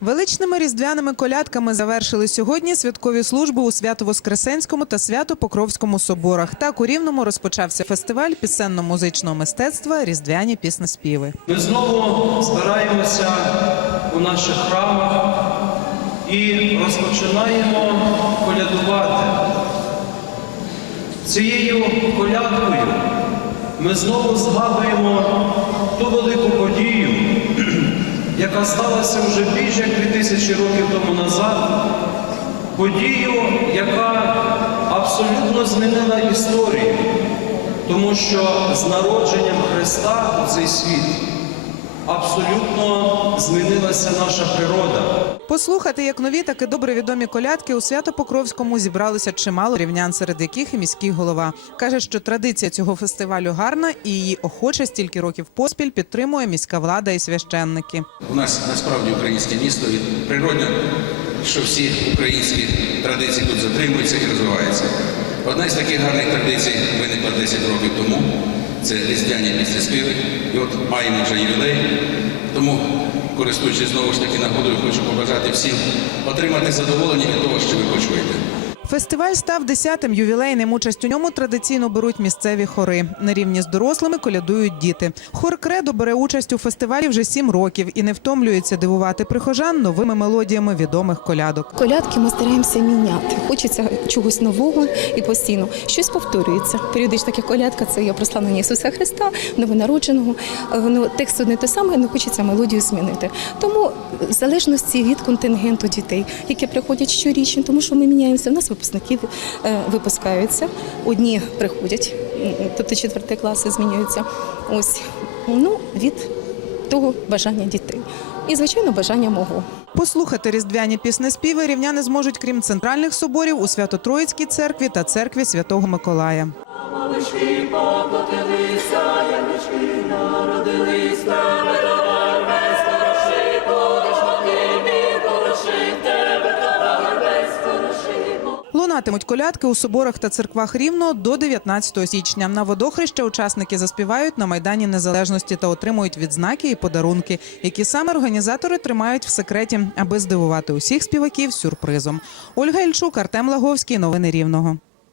Величними різдвяними колядками завершили сьогодні святкові служби у Свято-Воскресенському та Свято-Покровському соборах. Так у Рівному розпочався фестиваль пісенно-музичного мистецтва Різдвяні піснеспіви. Ми знову збираємося у наших храмах і розпочинаємо колядувати. Цією колядкою ми знову згадуємо ту велику подію, яка сталася вже більше як 2000 років тому назад. Подію, яка абсолютно змінила історію, тому що з народженням Христа у цей світ абсолютно змінилася наша природа. Послухати як нові, так і добре відомі колядки у Свято-Покровському зібралося чимало рівнян, серед яких і міський голова каже, що традиція цього фестивалю гарна і її охоче стільки років поспіль підтримує міська влада і священники. У нас насправді українське місто і природно, що всі українські традиції тут затримуються і розвиваються. Одна з таких гарних традицій виникла 10 років тому. Це різдвяні піснеспіви. І от маємо вже ювілей. Тому, користуючись знову ж таки нагодою, хочу побажати всім отримати задоволення від того, що ви почуєте. Фестиваль став десятим ювілейним. Участь у ньому традиційно беруть місцеві хори. На рівні з дорослими колядують діти. Хор Кредо бере участь у фестивалі вже сім років і не втомлюється дивувати прихожан новими мелодіями відомих колядок. Колядки ми стараємося міняти. Хочеться чогось нового і постійно. Щось повторюється. Періодично таке колядка це є прославлення Ісуса Христа, новонародженого. Воно текст одне те саме, але хочеться мелодію змінити. Тому в залежності від контингенту дітей, які приходять щорічно, тому що ми міняємося. У нас випускники е, випускаються, одні приходять, тобто четверті класи змінюються. Ось ну від того бажання дітей. І, звичайно, бажання мого. Послухати різдвяні піснеспіви рівняни зможуть, крім центральних соборів, у Свято-Троїцькій церкві та церкві Святого Миколая. Лунатимуть колядки у соборах та церквах рівно до 19 січня. На водохреща учасники заспівають на майдані незалежності та отримують відзнаки і подарунки, які саме організатори тримають в секреті, аби здивувати усіх співаків сюрпризом. Ольга Ільчук, Артем Лаговський. Новини Рівного.